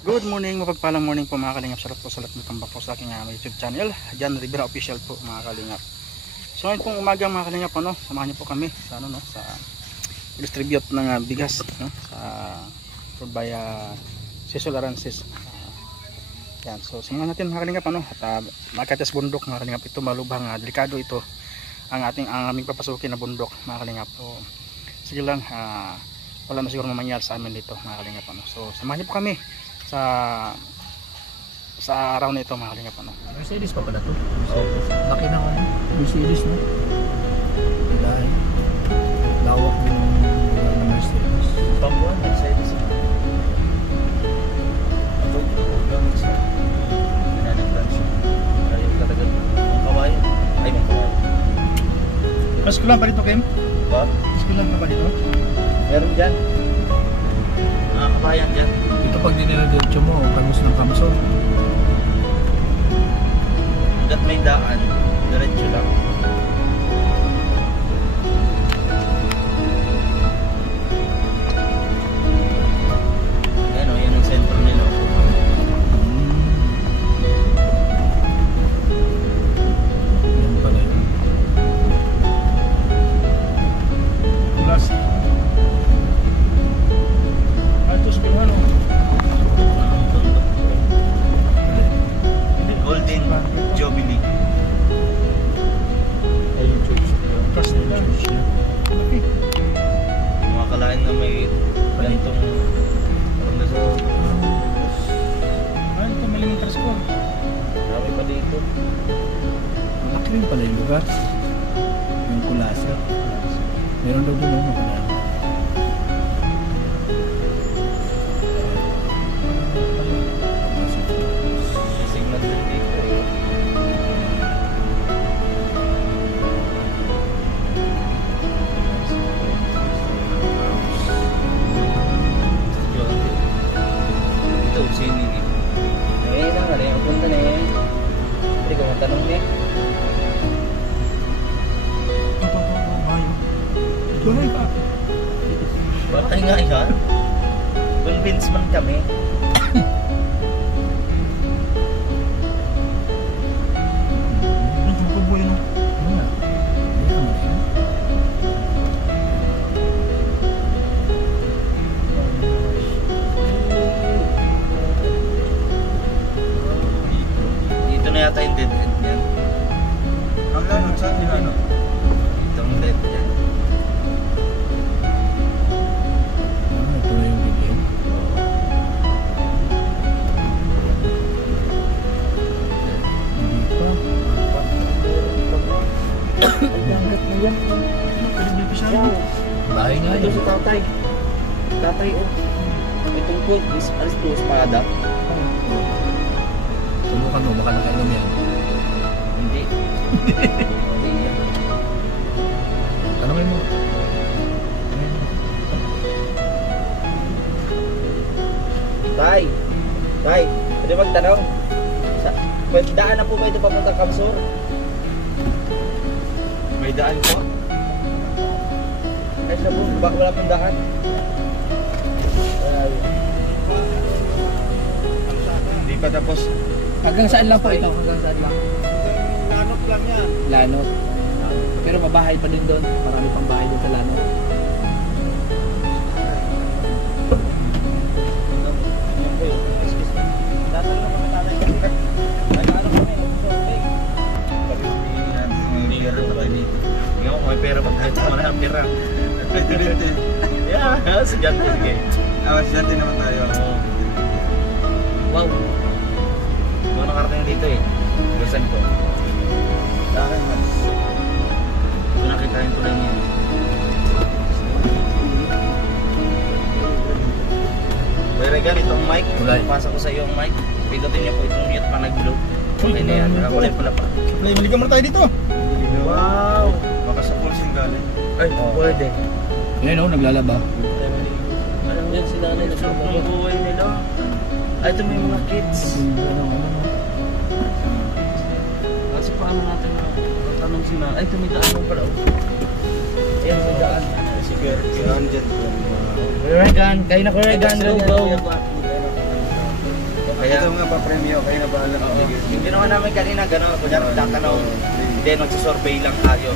Good morning, mapagpalang morning po mga kalingap. Salat po welcome back po sa aking YouTube channel, Jan Rivera Official po mga kalingap. So ngayon pong umaga mga kalingap, samahan niyo po kami sa sa distribute ng bigas sa by Cecil Arances. Yan, so samahan natin mga kalingap at makates bundok mga kalingap. Ito malubhang delikado ito ang aming papasukin na bundok mga kalingap. So sige lang, wala na siguro mamangyari sa amin dito mga kalingap. So samahan niyo po kami sa araw na ito mga kalingap. Mercedes pa pala to. Laki na Mercedes no. Dahil lawak ng lugar na Mercedes. Pampua, Mercedes. Ito, hanggang sa pinanagtansyon. Kaya talaga ang kawayan. Ay, may kawayan. Paskulan pa dito, Kim? Ba? Paskulan pa ba dito? Meron dyan. Kabayan dyan. Ito pag diniladiretso mo, kamus ng kamso. Hanggat may daan, diretso lang. Yan o, yan ang sentro nila. Yan pala yun. Klase. Altos Pilano. Golden Jubilee. Ayun, church. Trust nila. Okay. Mga kalain na may ganitong na sa Ay, ito may limang ko. marami pa dito. Malaki rin pala yung lugar. Yung Kulasir. Meron daw doon ano pala. Signal din dito eh. Ito, sini ni. Nang ada yang punta ni. Hindi ko matanong ni. Tuloy pa. Batay nga yan. Convince man kami. Ito po yun. Ano nga? Hindi ka masin. Dito na yata yung dead end yan. Ang lanot, saan nilanot? Itong dead end. Ito na yung video. Hindi pa. Langat na yan. Pwede may pisang. Bahay nga Ito yun. si tatay. Tatay oh. Itong quote is alis to espada. Subukan mo, baka nakainom yan. Hindi. Hindi yan. Tanongin mo. Tay. Tay. Pwede magtanong. May daan na po ba ito papunta Kamsur? May daan po? Ay siya po, baka wala pong daan. Hindi pa tapos. Hanggang saan lang po ito? Hanggang saan lang? Lanot lang yan. Lanot. Pero mabahay pa din doon. Marami pang bahay doon sa Lanot. May pera pa tayo, wala ang pera. Yeah, sejati kayak. Sejati naman tayo. Wow. Mga nakarating dito eh. Gusan ko. Dahil mas. Ito nakita yung tulay niya. Kuya Regan, itong mic. Tulay. Pasa ko sa iyo ang mic. Pindutin niyo po itong mute pa nag-blow. Ay na yan, nakakulay pala pa. Bili ka muna tayo dito. Wow. Baka sa pulsing galing. Ay, pwede. Yan o, naglalaba. Alam yan sila na yung buhay nila. Ay, ito may mga kids. Kasi paano natin na tanong sila. Ay, ito may daan mo pala. Ayan sa daan. Sige, kailangan dyan. Regan, kayo na ko Regan, go go. bahala. Yung ginawa namin kanina, gano'n, kunyari tatanong, then magsusurvey lang tayo.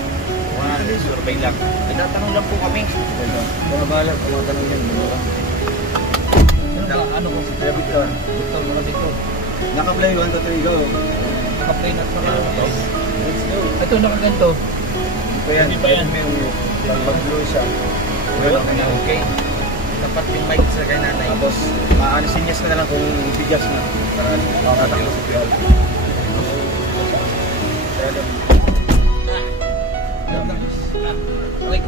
Survey lang. May tatanong lang po kami. Mga bahala, kumatanong yan. Ano ko? Kaya Victor. Victor, mga Victor. Naka-play 1, 2, 3, go. Naka-play na sa mga. Let's go. Ito, nakaganto. Hindi pa yan. Pag-blue siya. Okay. Tapat yung mic sa kay nanay. Tapos, maanisinyas ka na lang kung bigas na. Para makatakbo sa piol. Okay.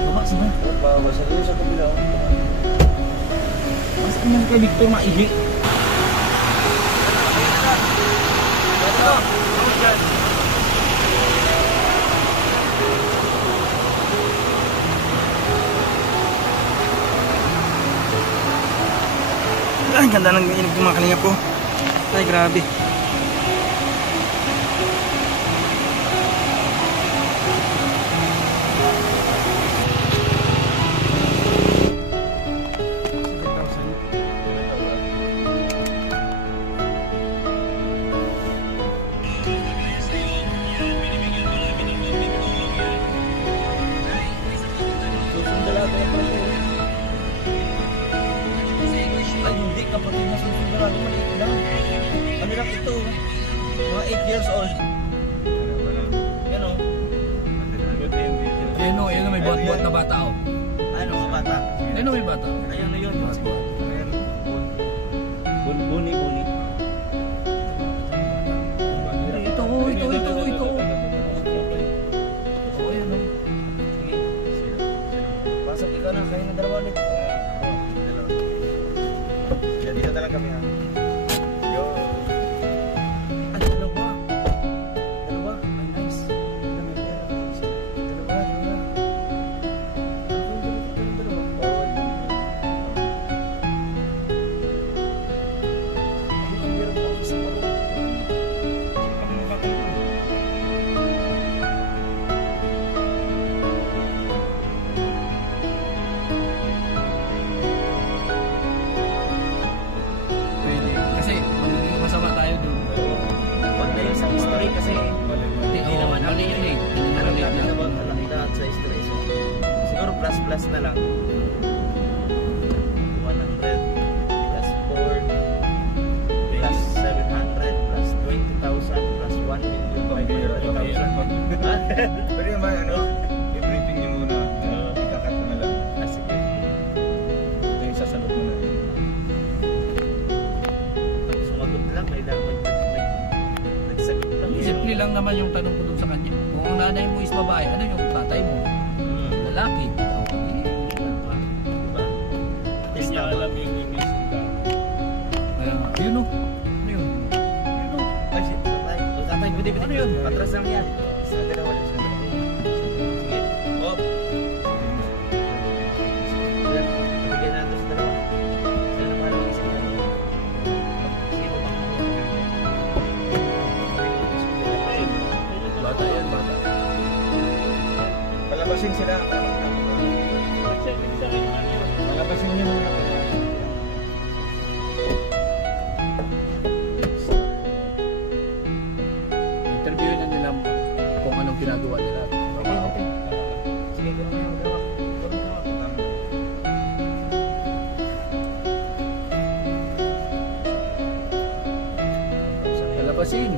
Bukas na. Basta doon sa kabila. Mas naman kay Victor maihi. Ay, ganda ng inig ng mga kalingap po. Ay, grabe. Ay, hindi kapatid na susunod. Maliit lang. Ano lang ito? Mga 8 years old. Yan o. Ayun o, may buhat-buhat na bata o. Ano mga bata? Ayun o, may bata o. Ayun na yun. Buhat-buhat. Buni. Ito. O, ayun o. Pasok ikaw na. Kayo na dalawa ulit. Dito na lang kami ha. Yo. Ay, dalawa. Dalawa. Ay, nice. Dalawa. Pwede. Kasi magiging masama tayo dun. Huwag na yun sa history kasi Hindi naman mali yun eh. Hindi na alam relate natin na. about lahat sa history. So, siguro plus na lang. 100 plus 4 plus 700 plus 20,000 plus 1 million 500,000. Pwede naman ano, i-briefing nyo muna. Ikakat mo na lang. Sige. Ito yung sasagot mo na. Sumagot lang, may nagsagot lang. Simple lang naman yung tanong ko dun sa kanya. Kung ang nanay mo is babae, ano yung tatay mo? Lalaki. Diba? Test tama. Kaya nga, yun o. Ano yun? Yun o. Ay, si tatay. O, tatay, buti. Ano yun? Patras lang yan. Sa dalawa. Sige. Oh. Yan. Pabigyan natin sa dalawa. Sila na paano mag-isip na. Sige, baba. Bata yan, bata. Palabasin sila. Palabasin niyo muna. Interview na nila kung anong ginagawa nila. Sige, gano'n yung dalawa. Palabasin.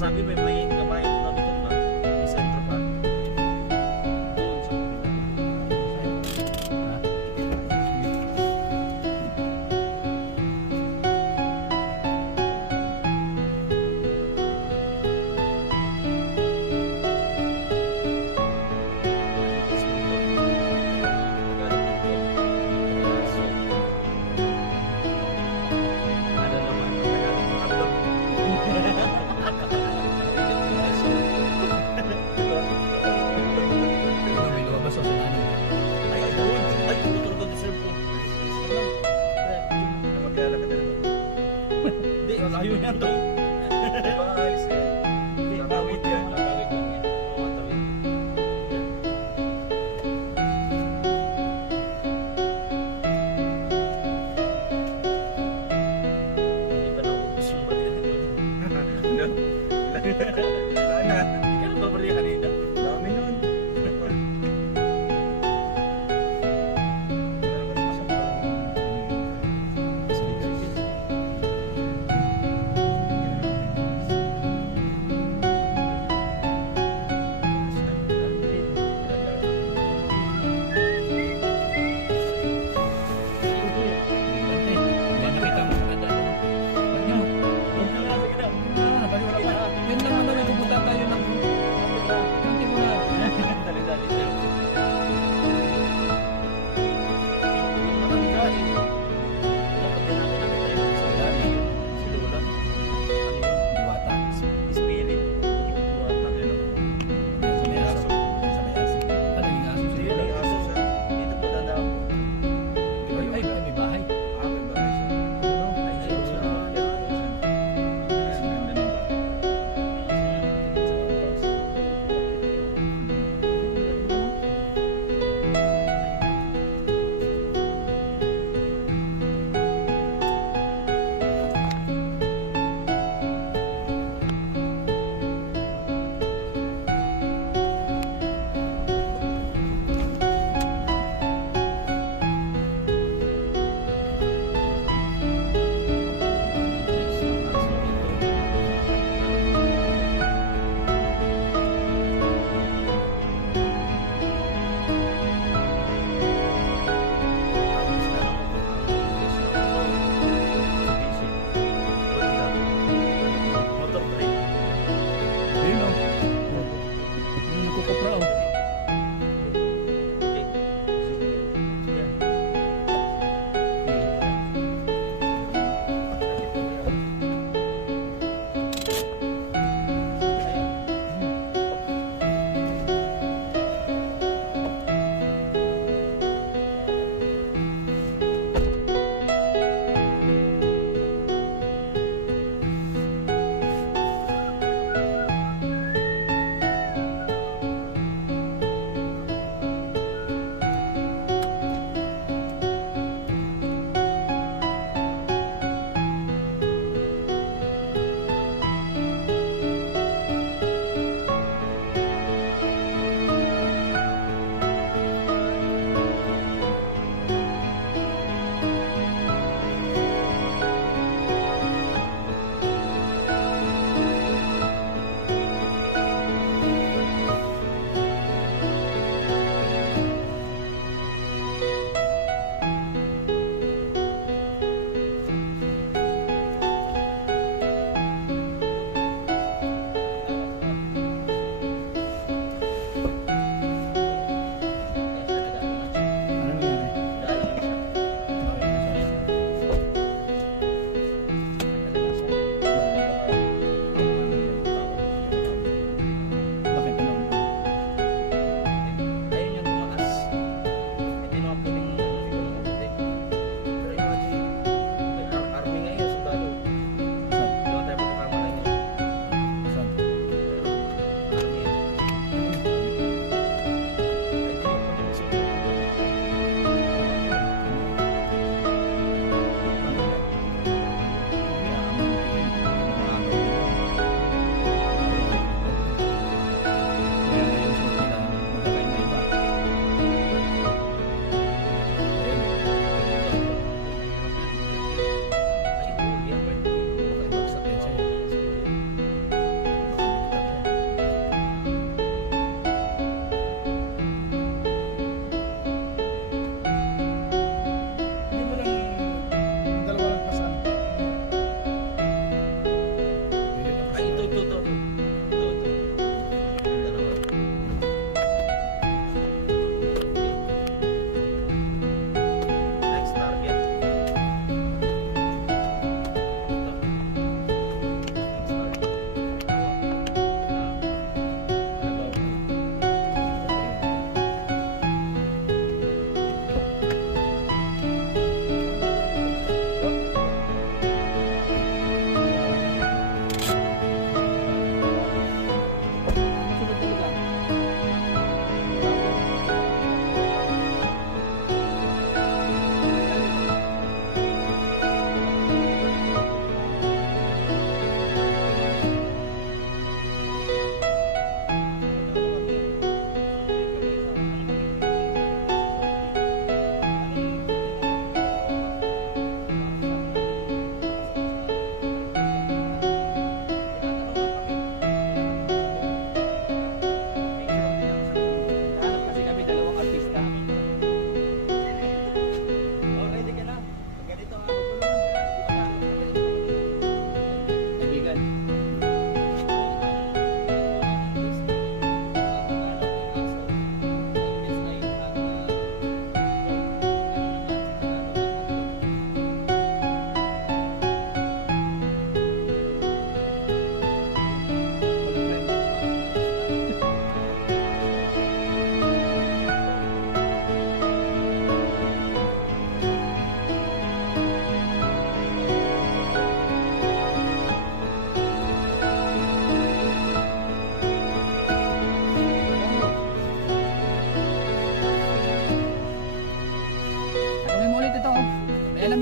Sabi may gamay na dito pa. May sentro pa. Ano naman, Tagalog. May lumabas ako sa ano. Ay, doon. Ay, tutulog ko deserve ko. Maglalakad na naman. Hindi, malayo yan daw. Baka alis na yan. Hindi, tawid yan. Tawid lang yan. Oo, tawid. Hindi pa naubos yung bariya doon. No? Wala na. Hindi ka nababariya kanina. Dami nun. Yun lang naman ang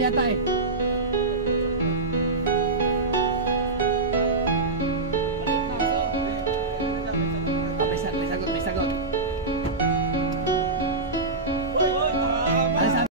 yata eh. May sagot, may sagot. Ano sabi?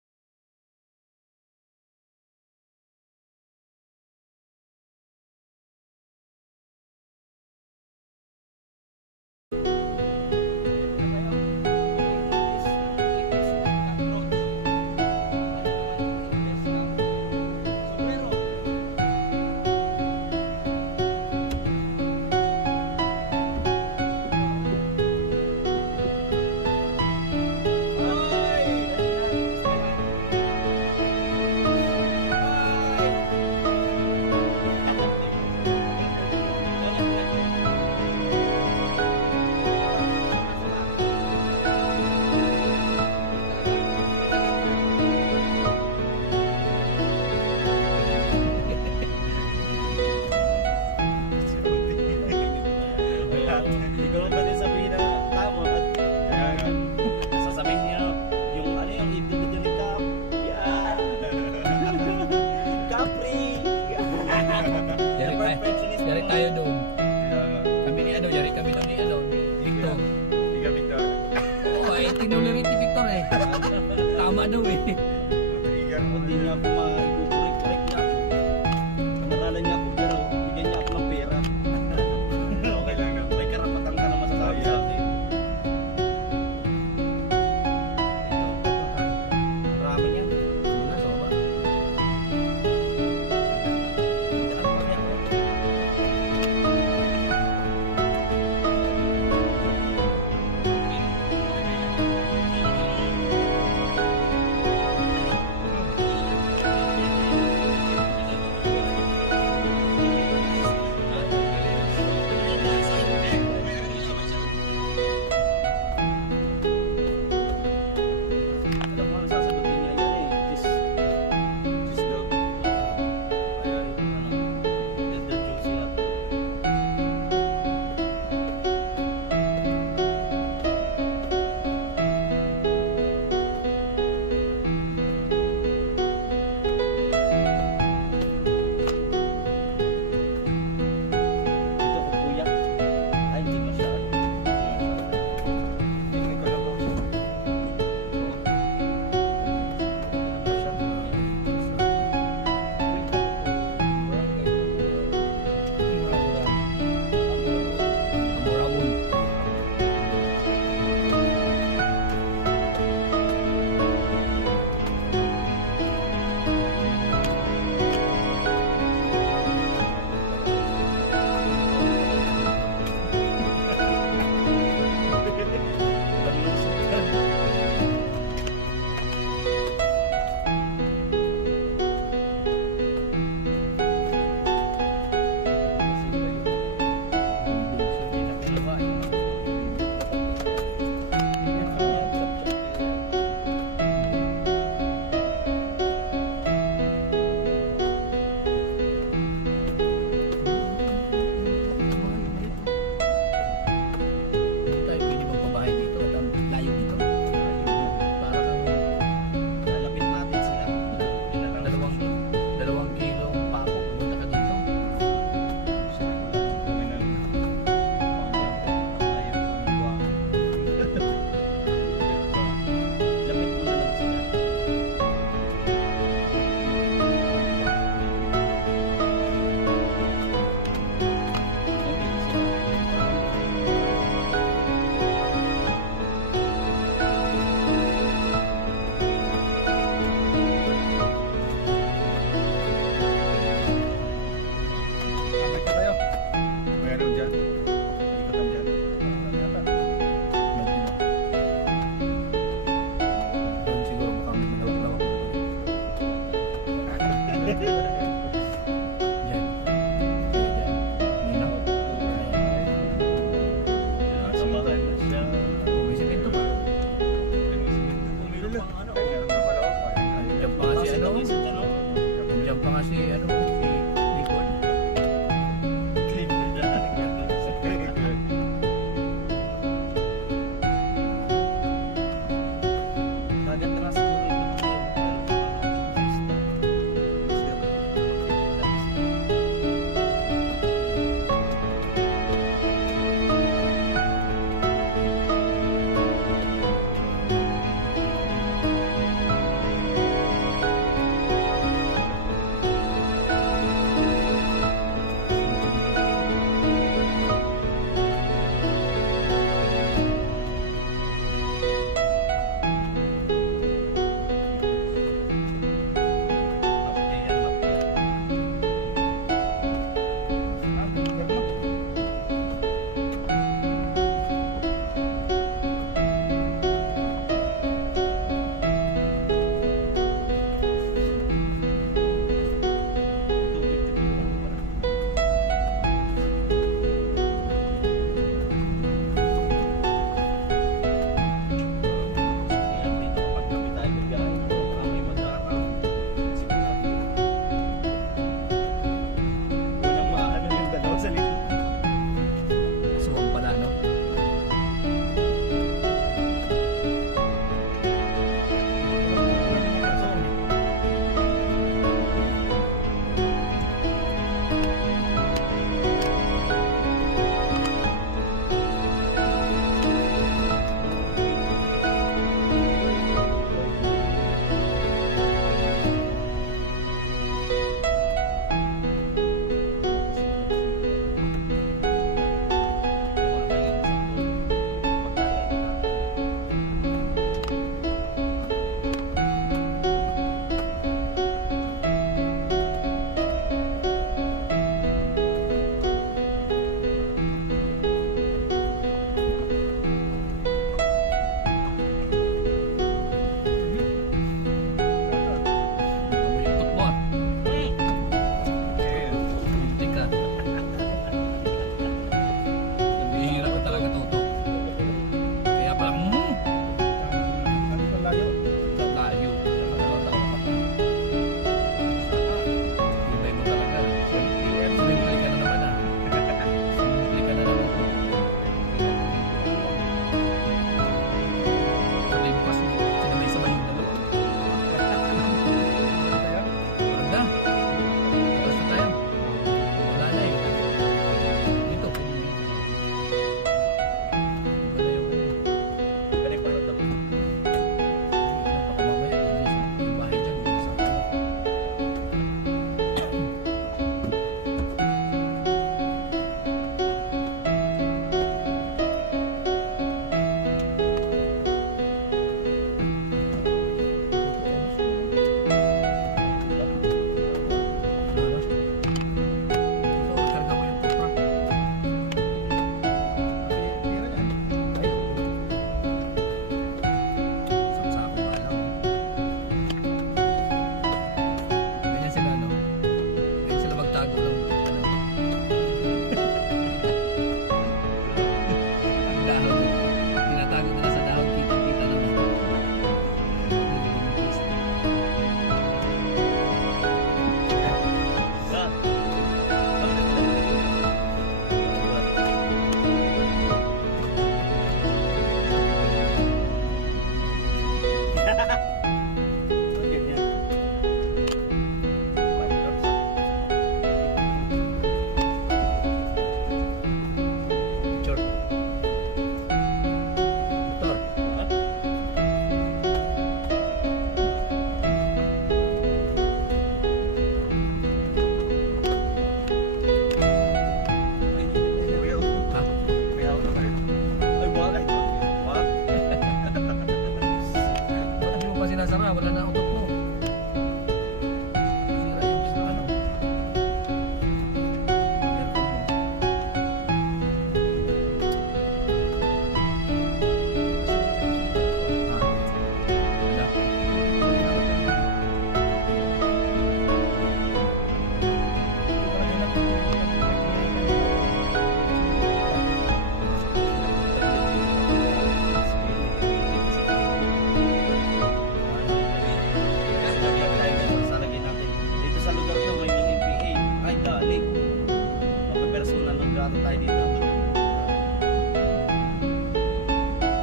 kontrato tayo dito.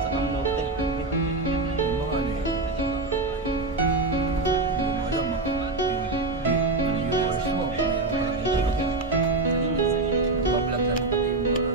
Sa Cam Norte. Yung mga ano yun. Hindi mo alam yung viewers mo. Mayroon ka lang yung chicken. Nagbablog na pati yung mga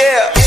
Yeah.